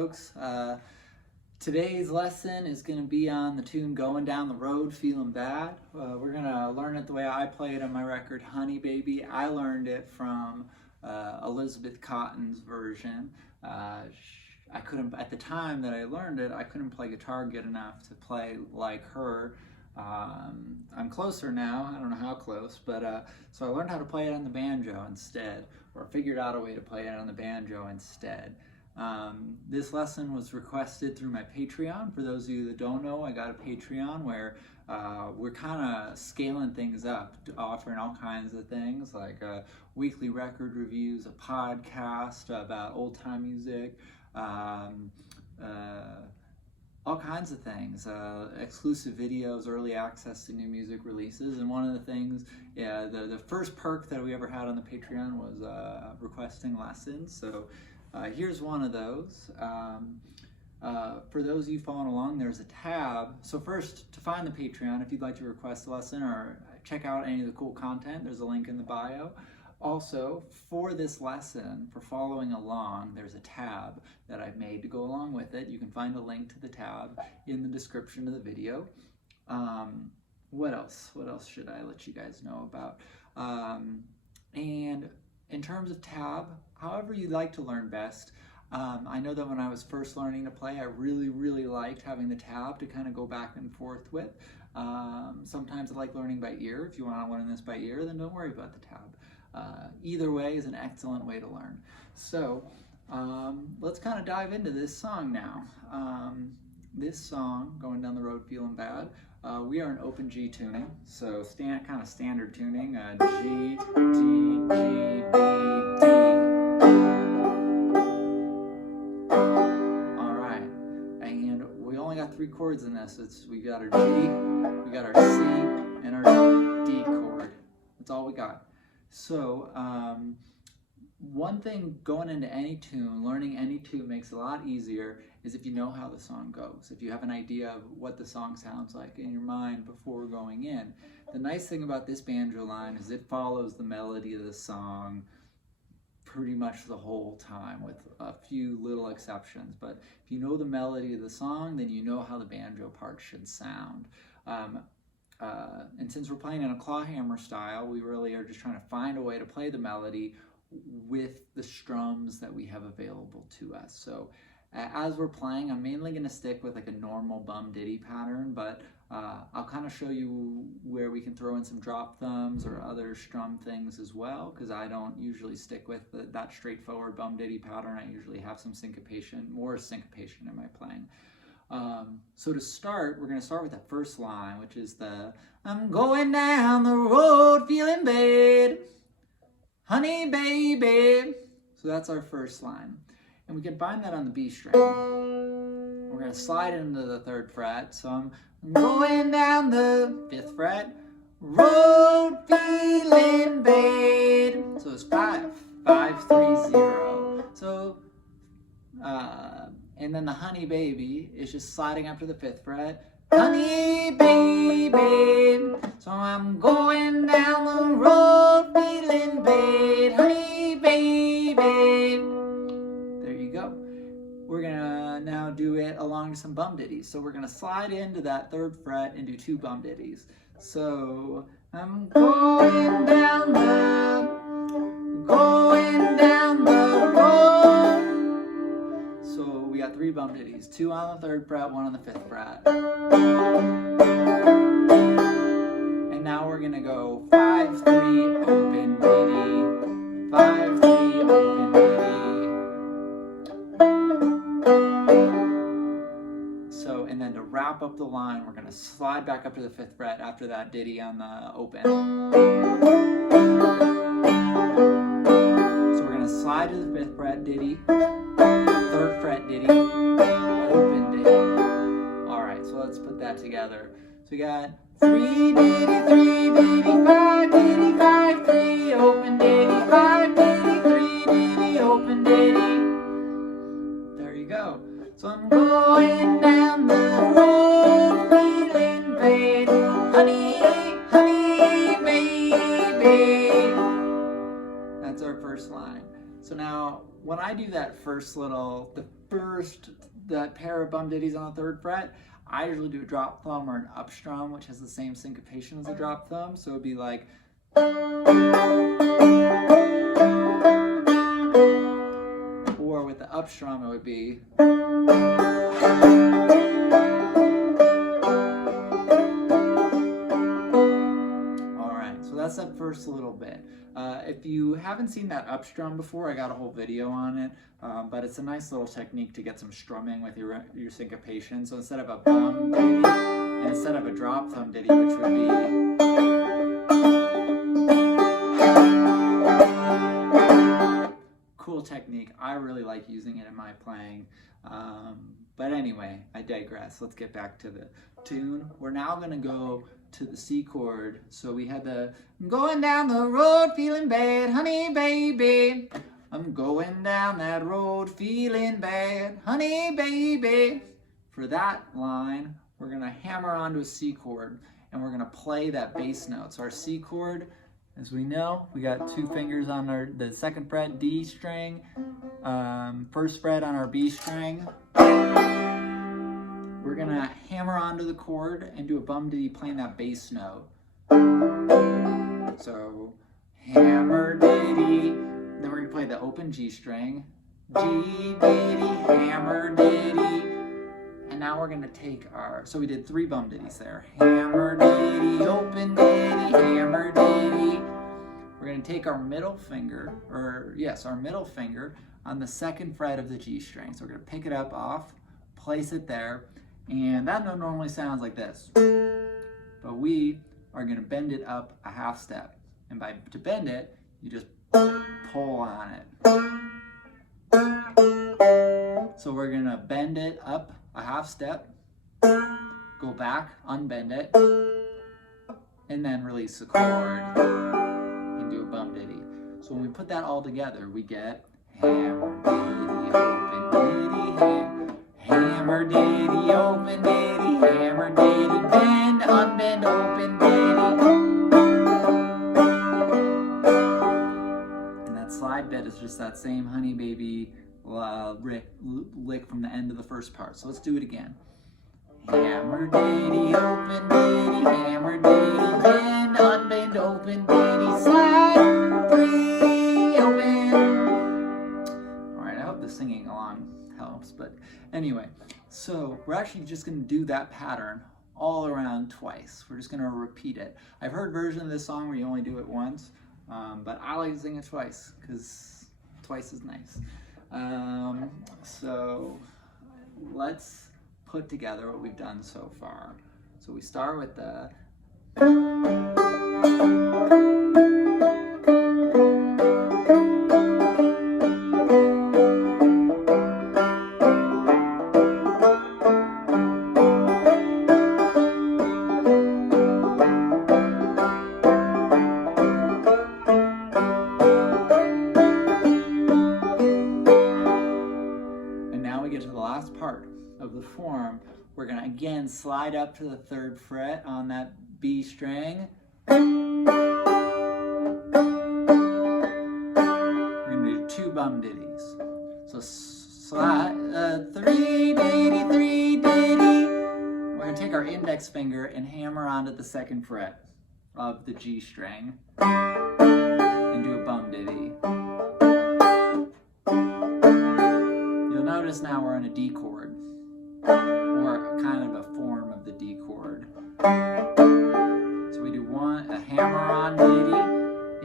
folks. Today's lesson is going to be on the tune Going Down the Road Feeling Bad. We're going to learn it the way I play it on my record, Honey Baby. I learned it from Elizabeth Cotton's version. I couldn't, at the time that I learned it, I couldn't play guitar good enough to play like her. I'm closer now, I don't know how close, but so I learned how to play it on the banjo instead, or figured out a way to play it on the banjo instead. This lesson was requested through my Patreon. For those of you that don't know, I got a Patreon where we're kind of scaling things up, offering all kinds of things like weekly record reviews, a podcast about old-time music, all kinds of things, exclusive videos, early access to new music releases. And one of the things, the first perk that we ever had on the Patreon was requesting lessons. So here's one of those. For those of you following along, there's a tab. So first, to find the Patreon, if you'd like to request a lesson or check out any of the cool content, there's a link in the bio. Also, for this lesson, for following along, there's a tab that I've made to go along with it. You can find a link to the tab in the description of the video. What else? What else should I let you guys know about? And in terms of tab, however you like to learn best. I know that when I was first learning to play, I really liked having the tab to kind of go back and forth with. Sometimes I like learning by ear. If you want to learn this by ear, then don't worry about the tab. Either way is an excellent way to learn. So let's kind of dive into this song now. This song, Going Down the Road Feeling Bad, we are in open G tuning, so kind of standard tuning, G, D, G, B, D. All right, and we only got 3 chords in this. We got our G, we got our C, and our D chord. That's all we got. So one thing going into any tune, learning any tune makes it a lot easier is if you know how the song goes. If you have an idea of what the song sounds like in your mind before going in. The nice thing about this banjo line is it follows the melody of the song pretty much the whole time with a few little exceptions. But if you know the melody of the song, then you know how the banjo part should sound. And since we're playing in a clawhammer style, we really are just trying to find a way to play the melody with the strums that we have available to us. So as we're playing, I'm mainly going to stick with like a normal bum ditty pattern, but I'll kind of show you where we can throw in some drop thumbs or other strum things as well, because I don't usually stick with that straightforward bum ditty pattern. I usually have some syncopation, more syncopation in my playing. So to start, we're going to start with the first line, which is I'm going down the road feeling bad, honey baby. So that's our first line. And we can find that on the B string. We're going to slide into the 3rd fret. So I'm going down the 5th fret, road feeling bad. So it's 5, 5, 3, 0. So, and then the honey baby is just sliding up to the 5th fret. Honey baby, so I'm going down the road feeling bad. Honey baby. There you go. We're gonna now do it along some bum ditties. So we're gonna slide into that 3rd fret and do 2 bum ditties. So I'm going down the road. So we got 3 bum ditties, 2 on the 3rd fret, 1 on the 5th fret. And now we're gonna go 5, 3, open ditty, 5, 3, open ditty. So, and then to wrap up the line, we're gonna slide back up to the 5th fret after that ditty on the open. So we're gonna slide to the 5th fret ditty, 3rd fret ditty, open ditty. All right, so let's put that together. So we got 3 ditty, 3 ditty, 5 ditty, 5, 3, open ditty, 5 ditty, 3 ditty, open ditty. There you go. So I'm going down the road feeling bad, honey, honey, baby. That's our first line. So now when I do that first little, first, that pair of bum ditties on the 3rd fret, I usually do a drop thumb or an up strum, which has the same syncopation as a drop thumb. So it'd be like, or with the up strum, it would be. All right, so that's that first little bit. If you haven't seen that up strum before, I got a whole video on it, but it's a nice little technique to get some strumming with your syncopation. So instead of a bum ditty, and instead of a drop thumb ditty, which would be. Cool technique. I really like using it in my playing. But anyway, I digress. Let's get back to the tune. We're now going to go to the C chord. So we had the, I'm going down the road feeling bad, honey baby. I'm going down that road feeling bad, honey baby. For that line, we're going to hammer onto a C chord and we're going to play that bass note. So our C chord, as we know, we got 2 fingers on the 2nd fret D string, 1st fret on our B string. We're gonna hammer onto the chord and do a bum ditty playing that bass note. So hammer ditty, then we're gonna play the open G string, G ditty, hammer ditty, and now we're gonna take our, so we did 3 bum ditties there. Hammer ditty, open ditty, hammer ditty. We're gonna take our middle finger, our middle finger on the 2nd fret of the G string. So we're gonna pick it up off, place it there, and that note normally sounds like this. But we are gonna bend it up a half step. And to bend it, you just pull on it. So we're gonna bend it up a half step, go back, unbend it, and then release the chord and do a bum ditty. So when we put that all together, we get hammer ditty, open ditty, hammer ditty, open ditty, hammer ditty, bend, unbend, open ditty. And that slide bit is just that same honey baby lick from the end of the first part. So let's do it again. Hammer ditty, open ditty, hammer ditty, bend, unbend, open ditty, slide, 3, open. All right, I hope the singing along helps, but anyway, so we're actually just gonna do that pattern all around twice. We're just gonna repeat it. I've heard versions of this song where you only do it once, but I like to sing it twice because twice is nice. So let's put together what we've done so far. So we start with the of the form. We're gonna again slide up to the 3rd fret on that B string. We're gonna do 2 bum ditties. So slide, 3 ditty, 3 ditty. We're gonna take our index finger and hammer onto the 2nd fret of the G string and do a bum ditty. You'll notice now we're on a D chord, or kind of a form of the D chord. So we do a hammer on ditty,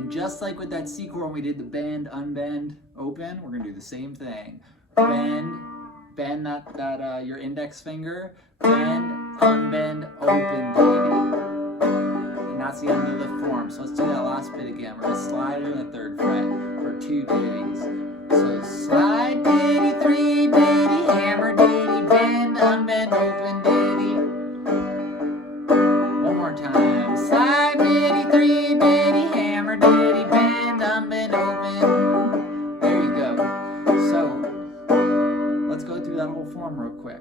and just like with that C chord when we did the bend, unbend, open, we're gonna do the same thing. Bend that your index finger, bend, unbend, open ditty. And that's the end of the form. So let's do that last bit again. We're gonna slide it in the 3rd fret for 2 ditties. So slide ditty, 3 ditty, hammer ditty, bend, unbend, open ditty. One more time. Slide ditty, 3 ditty, hammer ditty, bend, unbend, open. There you go. So let's go through that whole form real quick.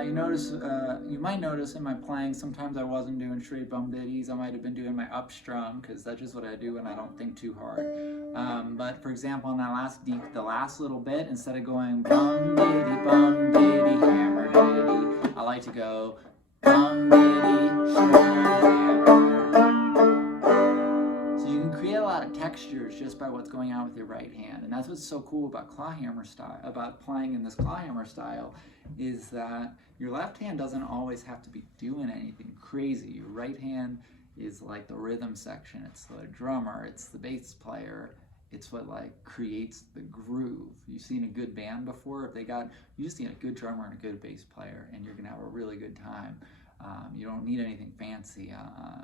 Now you might notice in my playing, sometimes I wasn't doing straight bum ditties. I might have been doing my up strum, because that's just what I do when I don't think too hard. But for example, on that the last little bit, instead of going bum ditty, hammer ditty, I like to go bum ditty, strum, hammer. So you can create a lot of textures just by what's going on with your right hand, and that's what's so cool about clawhammer style, about playing in this clawhammer style, is that your left hand doesn't always have to be doing anything crazy. Your right hand is like the rhythm section, it's the drummer, it's the bass player, it's what like creates the groove. You've seen a good band before, you just need a good drummer and a good bass player, and you're gonna have a really good time. You don't need anything fancy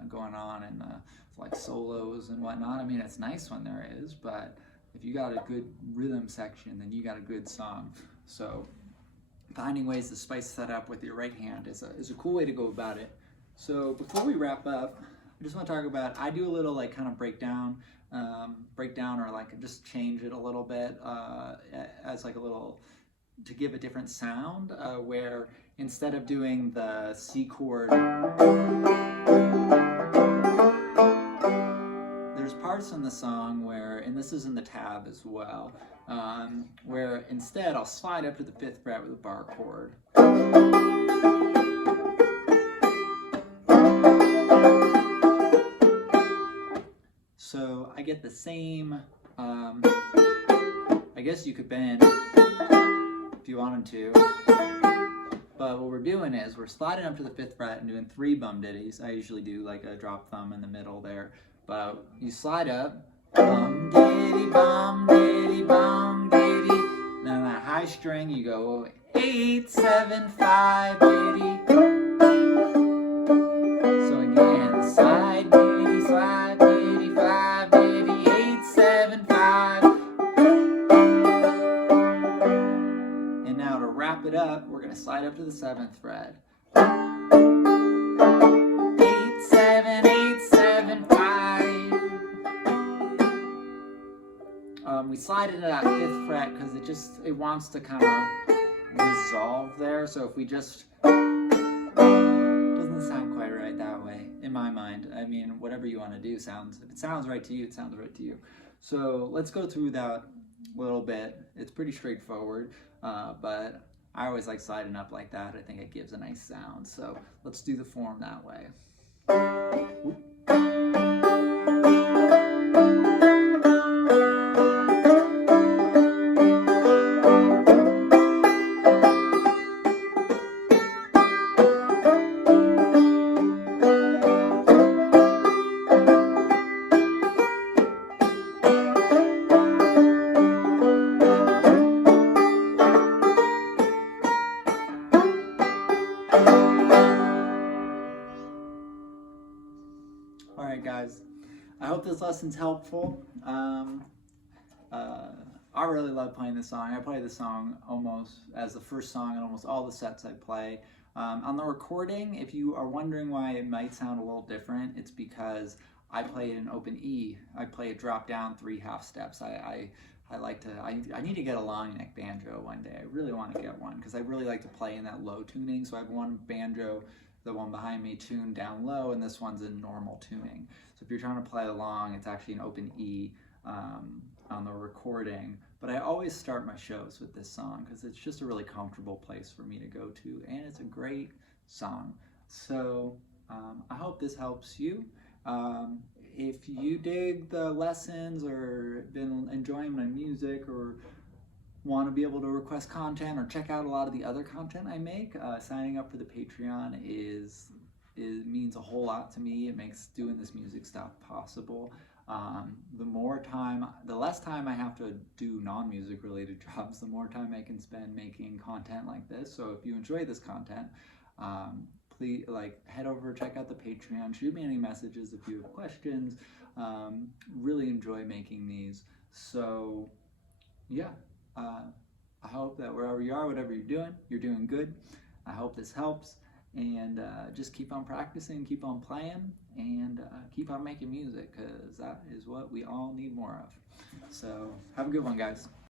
going on in the like solos and whatnot. I mean, it's nice when there is, but if you got a good rhythm section, then you got a good song. So finding ways to spice that up with your right hand is a cool way to go about it. So before we wrap up, I just want to talk about, I do a little like kind of breakdown or like just change it a little bit as like a little, to give a different sound, where instead of doing the C chord, there's parts in the song where, and this is in the tab as well, where instead I'll slide up to the 5th fret with a bar chord. So I get the same, I guess you could bend if you wanted to, but what we're doing is we're sliding up to the 5th fret and doing 3 bum ditties. I usually do like a drop thumb in the middle there, but you slide up, bum ditty, bum ditty, bum ditty. And then on that high string you go 8, 7, 5 ditty. So again, slide ditty, 5 ditty, 8, 7, 5. And now to wrap it up, we're gonna slide up to the 7th fret. 8, 7, 8, 7, 5. We slide into that 5th fret because it wants to kind of resolve there. So if we just, doesn't sound quite right that way in my mind. I mean, whatever you want to do if it sounds right to you, it sounds right to you. So let's go through that little bit. It's pretty straightforward, but I always like sliding up like that. I think it gives a nice sound. So let's do the form that way. Whoop. Alright guys, I hope this lesson's helpful. I really love playing this song. I play this song almost as the first song in almost all the sets I play. On the recording, if you are wondering why it might sound a little different, it's because I play it in open E. I play it drop down 3 half steps. I need to get a long neck banjo one day. I really want to get one because I really like to play in that low tuning. So I have one banjo, the one behind me, tuned down low, and this one's in normal tuning. So if you're trying to play along, it's actually an open E on the recording. But I always start my shows with this song because it's just a really comfortable place for me to go to, and it's a great song. So I hope this helps you. If you dig the lessons or been enjoying my music or want to be able to request content or check out a lot of the other content I make, signing up for the Patreon means a whole lot to me. It makes doing this music stuff possible. The less time I have to do non-music related jobs, the more time I can spend making content like this. So if you enjoy this content, please head over, check out the Patreon, shoot me any messages if you have questions. Really enjoy making these. So yeah, I hope that wherever you are, whatever you're doing good. I hope this helps, and just keep on practicing, keep on playing, and keep on making music, because that is what we all need more of. So have a good one, guys.